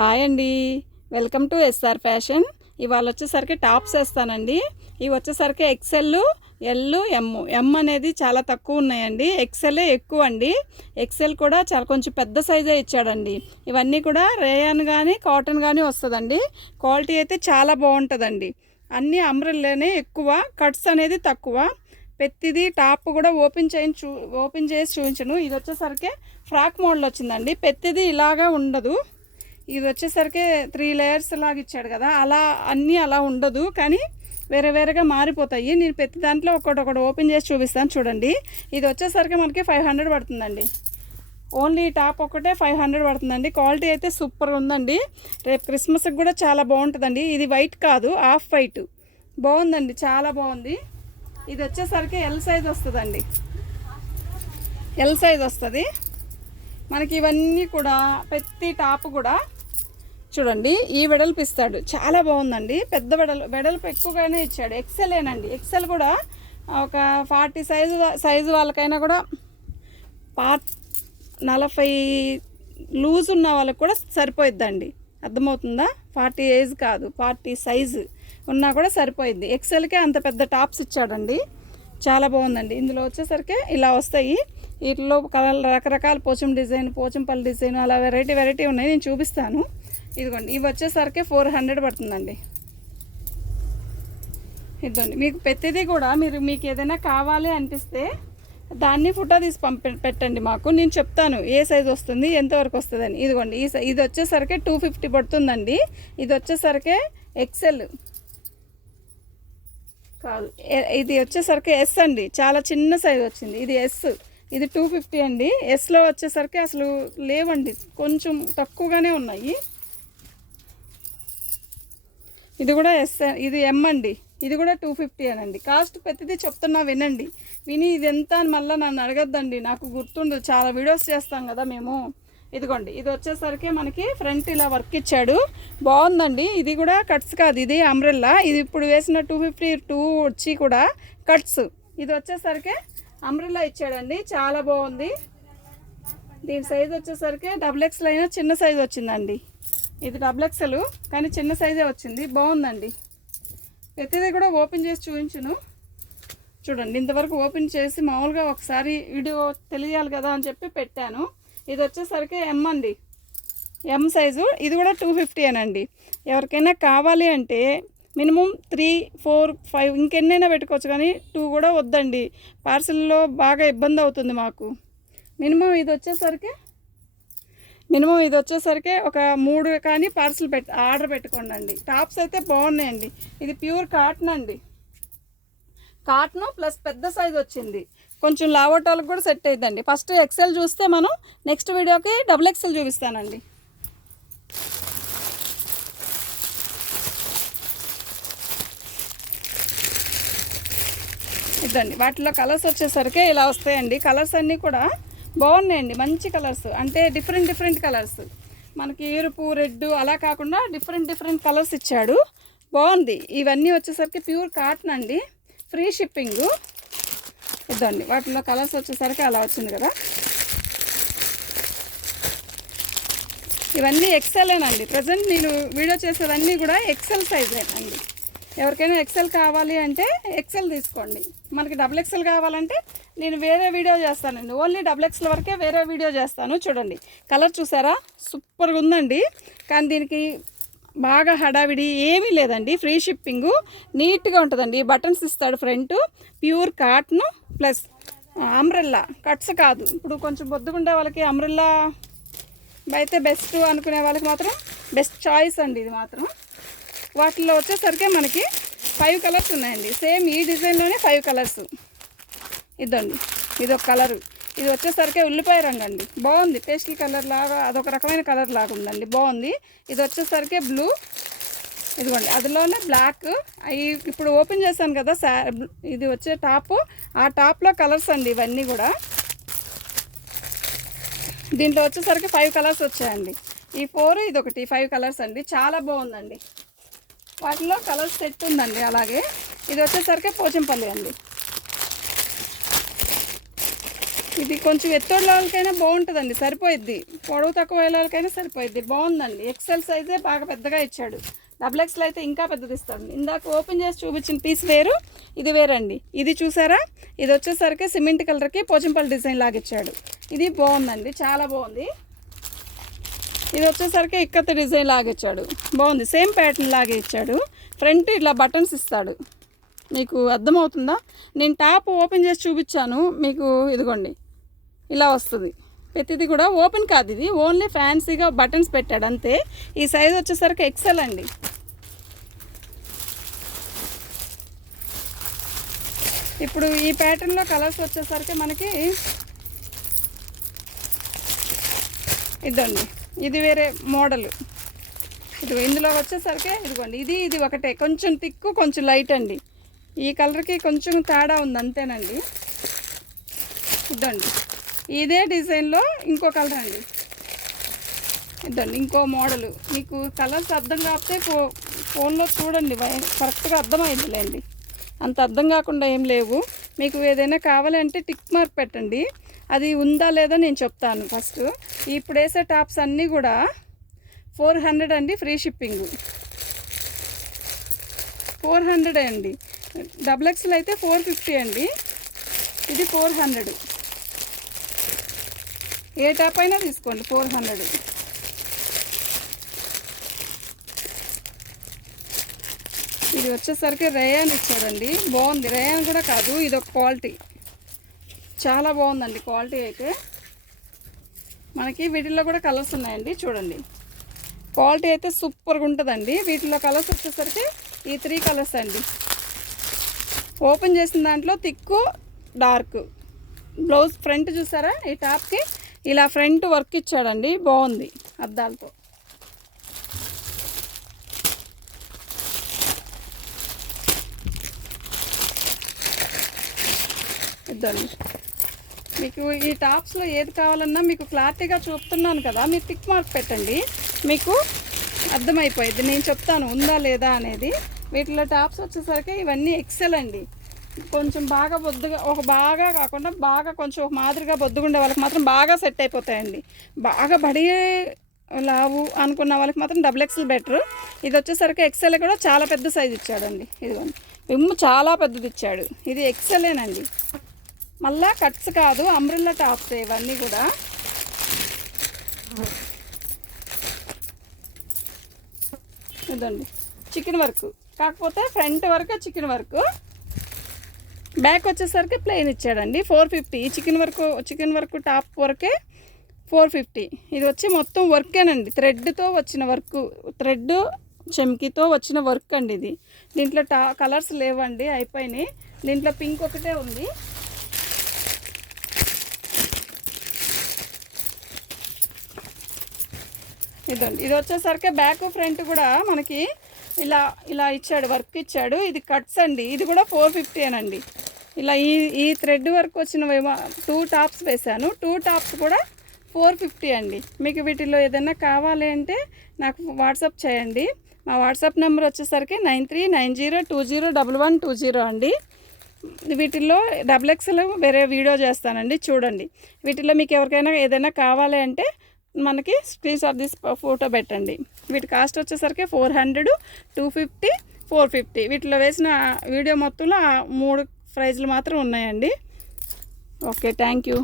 Hi అండి, welcome to SR fashion. ఇవాళ వచ్చేసరికి టాప్స్ వేస్తానండి. ఇవి వచ్చేసరికి ఎక్సెల్, ఎల్, ఎమ్ అనేది చాలా తక్కువ ఉన్నాయండి. ఎక్సెల్ ఎక్కువ అండి. ఎక్సెల్ కూడా చాలా కొంచెం పెద్ద సైజే ఇచ్చాడండి. ఇవన్నీ కూడా రేయాన్ కానీ కాటన్ కానీ వస్తుందండి. క్వాలిటీ అయితే చాలా బాగుంటుందండి. అన్నీ అంబ్రెల్లానే ఎక్కువ, కట్స్ అనేది తక్కువ. ప్రతిది టాప్ కూడా ఓపెన్ చేసి చూపించను. ఇది వచ్చేసరికి ఫ్రాక్ మోడల్ వచ్చిందండి. ప్రతిది ఇలాగా ఉండదు. ఇది వచ్చేసరికి 3 లేయర్స్ లాగా ఇచ్చాడు కదా, అలా అన్నీ అలా ఉండదు, కానీ వేరే వేరేగా మారిపోతాయి. నేను ప్రతి దాంట్లో ఒకటి ఓపెన్ చేసి చూపిస్తాను చూడండి. ఇది వచ్చేసరికి మనకి 500 పడుతుందండి. ఓన్లీ టాప్ ఒకటే 500 పడుతుందండి. క్వాలిటీ అయితే సూపర్ ఉందండి. రేపు క్రిస్మస్కి కూడా చాలా బాగుంటుందండి. ఇది వైట్ కాదు, ఆఫ్ వైట్. బాగుందండి, చాలా బాగుంది. ఇది వచ్చేసరికి ఎల్ సైజ్ వస్తుందండి. ఎల్ సైజ్ వస్తుంది మనకి. ఇవన్నీ కూడా ప్రతి టాప్ కూడా చూడండి ఈ వెడల్పు ఇస్తాడు, చాలా బాగుందండి. పెద్ద వెడల్పు ఎక్కువగానే ఇచ్చాడు. ఎక్సెలేనండి. ఎక్సెల్ కూడా ఒక 40 సైజు వాళ్ళకైనా కూడా 40 లూజ్ ఉన్న వాళ్ళకి కూడా సరిపోయిద్దండి. అర్థమవుతుందా? 40 ఏజ్ కాదు, 40 సైజు ఉన్నా కూడా సరిపోయిద్ది. ఎక్సెల్కే అంత పెద్ద టాప్స్ ఇచ్చాడండి. చాలా బాగుందండి. ఇందులో వచ్చేసరికి ఇలా వస్తాయి. వీటిలో రకరకాల పోచంపల్లి డిజైన్ అలా వెరైటీ ఉన్నాయి. నేను చూపిస్తాను. ఇదిగోండి, ఇవి వచ్చేసరికి 400 పడుతుందండి. ఇదిగోండి, మీకు ప్రతిదీ కూడా మీకు ఏదైనా కావాలి అనిపిస్తే దాన్ని ఫోటో తీసి పెట్టండి మాకు. నేను చెప్తాను ఏ సైజు వస్తుంది, ఎంతవరకు వస్తుందని. ఇదిగోండి, ఇది వచ్చేసరికి 250 పడుతుందండి. ఇది వచ్చేసరికి ఎక్సెల్ కాదు, ఇది వచ్చేసరికి ఎస్ అండి. చాలా చిన్న సైజు వచ్చింది. ఇది ఎస్, ఇది 250 అండి. ఎస్లో వచ్చేసరికి అసలు లేవండి, కొంచెం తక్కువగానే ఉన్నాయి. ఇది కూడా ఎస్, ఇది ఎమ్ అండి. ఇది కూడా 250 అనండి. కాస్ట్ ప్రతిదీ చెప్తున్నా వినండి. విని ఇది ఎంత అని మళ్ళీ నన్ను అడగద్దండి, నాకు గుర్తుండదు. చాలా వీడియోస్ చేస్తాం కదా మేము. ఇదిగోండి, ఇది వచ్చేసరికి మనకి ఫ్రంట్ ఇలా వర్క్ ఇచ్చాడు. బాగుందండి. ఇది కూడా కట్స్ కాదు, ఇది అంబ్రెల్లా. ఇది ఇప్పుడు వేసిన 252 వచ్చి కూడా కట్స్. ఇది వచ్చేసరికి అంబ్రెల్లా ఇచ్చాడండి. చాలా బాగుంది. దీని సైజ్ వచ్చేసరికి XXL అయినా చిన్న సైజు వచ్చిందండి. ఇది XXL కానీ చిన్న సైజే వచ్చింది. బాగుందండి. ప్రతిదీ కూడా ఓపెన్ చేసి చూపించును చూడండి. ఇంతవరకు ఓపెన్ చేసి మామూలుగా ఒకసారి వీడియో తెలియాలి కదా అని చెప్పి పెట్టాను. ఇది వచ్చేసరికి ఎమ్ అండి, ఎమ్ సైజు. ఇది కూడా 250 అనండి. ఎవరికైనా కావాలి అంటే మినిమం 3, 4, 5 ఇంకెన్నైనా పెట్టుకోవచ్చు, కానీ 2 కూడా వద్దండి. పార్సిల్లో బాగా ఇబ్బంది అవుతుంది మాకు. మినిమం ఇది వచ్చేసరికి ఒక 3 కానీ పార్సిల్ ఆర్డర్ పెట్టుకోండి అండి. టాప్స్ అయితే బాగున్నాయండి. ఇది ప్యూర్ కాటన్ అండి. కాటన్ ప్లస్ పెద్ద సైజ్ వచ్చింది. కొంచెం లావటాలకు కూడా సెట్ అవుతుందండి. ఫస్ట్ ఎక్సెల్ చూస్తే మనం నెక్స్ట్ వీడియోకి XXL చూపిస్తానండి. ఇదండి, వాటిలో కలర్స్ వచ్చేసరికి ఇలా వస్తాయండి. కలర్స్ అన్నీ కూడా బాగున్నాయండి, మంచి కలర్స్. అంటే డిఫరెంట్ కలర్స్. మనకి ఎరుపు, రెడ్ అలా కాకుండా డిఫరెంట్ కలర్స్ ఇచ్చాడు. బాగుంది. ఇవన్నీ వచ్చేసరికి ప్యూర్ కాటన్ అండి. Free shipping. ఇదండి, వాటిలో కలర్స్ వచ్చేసరికి అలా వచ్చింది కదా. ఇవన్నీ ఎక్సెలేనండి. ప్రజెంట్ నేను వీడియో చేసేవన్నీ కూడా ఎక్సెల్ సైజేనండి. ఎవరికైనా ఎక్సెల్ కావాలి అంటే ఎక్సెల్ తీసుకోండి. మనకి XXL కావాలంటే నేను వేరే వీడియో చేస్తానండి. ఓన్లీ XXL వరకే వేరే వీడియో చేస్తాను. చూడండి, కలర్ చూసారా, సూపర్గా ఉందండి. కానీ దీనికి బాగా హడావిడి ఏమీ లేదండి. ఫ్రీ షిప్పింగు, నీట్గా ఉంటుందండి. బటన్స్ ఇస్తాడు front. Pure cotton plus umbrella, cuts కాదు. ఇప్పుడు కొంచెం బొద్దుగుండే వాళ్ళకి అంబ్రెల్లా అయితే బెస్ట్ అనుకునే వాళ్ళకి మాత్రం బెస్ట్ చాయిస్ అండి ఇది మాత్రం. వాటిలో వచ్చేసరికి మనకి 5 కలర్స్ ఉన్నాయండి. సేమ్ ఈ డిజైన్లోనే 5 కలర్స్. ఇదండి, ఇదొక కలరు. ఇది వచ్చేసరికి ఉల్లిపాయ రంగు అండి. బాగుంది. పేస్టల్ కలర్ లాగా, అదొక రకమైన కలర్ లాగా ఉందండి. బాగుంది. ఇది వచ్చేసరికి బ్లూ. ఇదిగోండి, అందులోనే బ్లాక్. ఇప్పుడు ఓపెన్ చేశాను కదా ఇది వచ్చే టాపు, ఆ టాప్లో కలర్స్ అండి ఇవన్నీ కూడా. దీంట్లో వచ్చేసరికి 5 కలర్స్ వచ్చాయండి. ఈ 4, ఇదొకటి, 5 కలర్స్ అండి. చాలా బాగుందండి. వాటిలో కలర్ సెట్ ఉందండి. అలాగే ఇది వచ్చేసరికి పోచంపల్లి అండి. ఇది కొంచెం ఎత్తోళ్ళ వాళ్ళకైనా బాగుంటుందండి, సరిపోయిద్ది. పొడవు తక్కువ వాళ్ళకైనా సరిపోయిద్ది. బాగుందండి. ఎక్సెల్ సైజే బాగా పెద్దగా ఇచ్చాడు. డబుల్ ఎక్స్ఎల్ అయితే ఇంకా పెద్దది ఇస్తాడు. ఇందాక ఓపెన్ చేసి చూపించిన పీస్ వేరు, ఇది వేరండి. ఇది చూసారా, ఇది వచ్చేసరికి సిమెంట్ కలర్కి పోచంపల్లి డిజైన్ లాగా ఇచ్చాడు. ఇది బాగుందండి, చాలా బాగుంది. ఇది వచ్చేసరికి ఇక్కత డిజైన్ లాగా ఇచ్చాడు. బాగుంది, సేమ్ ప్యాటర్న్ లాగే ఇచ్చాడు. ఫ్రంట్ ఇట్లా బటన్స్ ఇస్తాడు. మీకు అర్థమవుతుందా? నేను టాప్ ఓపెన్ చేసి చూపించాను మీకు. ఇదిగోండి, ఇలా వస్తుంది. ప్రతిది కూడా ఓపెన్ కాదు, ఇది ఓన్లీ ఫ్యాన్సీగా బటన్స్ పెట్టాడు అంతే. ఈ సైజ్ వచ్చేసరికి ఎక్సెల్ అండి. ఇప్పుడు ఈ ప్యాటర్న్లో కలర్స్ వచ్చేసరికి మనకి ఇదండి, ఇది వేరే మోడల్. ఇందులో వచ్చేసరికి ఇదిగోండి, ఇది ఒకటే, కొంచెం థిక్ కొంచెం లైట్ అండి. ఈ కలర్కి కొంచెం తేడా ఉంది అంతేనండి. ఇదండి, ఇదే డిజైన్లో ఇంకో కలర్ అండి. ఇదండి ఇంకో మోడలు. మీకు కలర్స్ అర్థం కాకపోతే ఫోన్లో చూడండి, కరెక్ట్గా అర్థమైందిలేండి. అంత అర్థం కాకుండా ఏం లేవు. మీకు ఏదైనా కావాలంటే టిక్ మార్క్ పెట్టండి, అది ఉందా లేదా నేను చెప్తాను. ఫస్ట్ ఇప్పుడు వేసే టాప్స్ అన్నీ కూడా 400 అండి, ఫ్రీ షిప్పింగ్ 400 అండి. డబుల్ ఎక్స్ఎల్ అయితే 450 అండి, ఇది 400. ఏ టాప్ అయినా తీసుకోండి 400. ఇది వచ్చేసరికి రేయాన్ ఇచ్చాడండి, బాగుంది. రేయాన్ కూడా కాదు, ఇది ఒక క్వాలిటీ, చాలా బాగుందండి క్వాలిటీ అయితే. మనకి వీటిల్లో కూడా కలర్స్ ఉన్నాయండి, చూడండి. క్వాలిటీ అయితే సూపర్గా ఉంటుందండి. వీటిలో కలర్స్ వచ్చేసరికి ఈ 3 కలర్స్ అండి. ఓపెన్ చేసిన దాంట్లో థిక్కు డార్క్. బ్లౌజ్ ఫ్రంట్ చూసారా, ఈ టాప్కి ఇలా ఫ్రంట్ వర్క్ ఇచ్చాడండి, బాగుంది అద్దాలతో. ఇద్దండి, మీకు ఈ టాప్స్లో ఏది కావాలన్నా మీకు క్లారిటీగా చూపుతున్నాను కదా, మీరు టిక్ మార్క్ పెట్టండి, మీకు అర్థమైపోయింది. నేను చెప్తాను ఉందా లేదా అనేది. వీటిలో టాప్స్ వచ్చేసరికి ఇవన్నీ ఎక్సెల్ అండి. కొంచెం బాగా బొద్దుగా, ఒక బాగా కాకుండా బాగా కొంచెం ఒక మాదిరిగా బొద్దుగా ఉండే వాళ్ళకి మాత్రం బాగా సెట్ అయిపోతాయండి. బాగా బడి లావు అనుకున్న వాళ్ళకి మాత్రం డబుల్ ఎక్సెల్ బెటర్. ఇది వచ్చేసరికి ఎక్సెల్ కూడా చాలా పెద్ద సైజు ఇచ్చాడండి. ఇదిగోండి, విమ్ చాలా పెద్దది ఇచ్చాడు. ఇది ఎక్సెలేనండి, మళ్ళా కట్స్ కాదు, అంబ్రెల్లా టాప్స్ ఇవన్నీ కూడా. ఇదండి చికెన్ వర్క్, కాకపోతే ఫ్రంట్ వరకు చికెన్ వర్క్, బ్యాక్ వచ్చేసరికి ప్లెయిన్ ఇచ్చాడండి. 450. చికెన్ వర్క్ టాప్ వరకే 450. ఇది వచ్చి మొత్తం వర్కేనండి, థ్రెడ్తో వచ్చిన వర్క్, థ్రెడ్ చెమ్కీతో వచ్చిన వర్క్ అండి ఇది. దీంట్లో కలర్స్ లేవండి, అయిపోయినాయి. దీంట్లో పింక్ ఒకటే ఉంది. ఇదండి, ఇది వచ్చేసరికి బ్యాక్ ఫ్రంట్ కూడా మనకి ఇలా ఇలా ఇచ్చాడు, వర్క్ ఇచ్చాడు. ఇది కట్స్ అండి, ఇది కూడా 450 అనండి. ఇలా ఈ థ్రెడ్ వర్క్ వచ్చిన 2 టాప్స్ వేశాను. 2 టాప్స్ కూడా 450 అండి. మీకు వీటిలో ఏదైనా కావాలి అంటే నాకు వాట్సాప్ చేయండి. మా వాట్సాప్ నెంబర్ వచ్చేసరికి 9390201120 అండి. వీటిల్లో డబుల్ ఎక్స్ఎల్ వేరే వీడియో చేస్తానండి, చూడండి. వీటిలో మీకు ఎవరికైనా ఏదైనా కావాలి అంటే మనకి స్క్రీన్ షాట్ తీసి ఫోటో పెట్టండి. వీటి కాస్ట్ వచ్చేసరికి 400, 250, 450. వీటిలో వేసిన వీడియో మొత్తంలో 3 ప్రైజ్లు మాత్రం ఉన్నాయండి. Okay, thank you.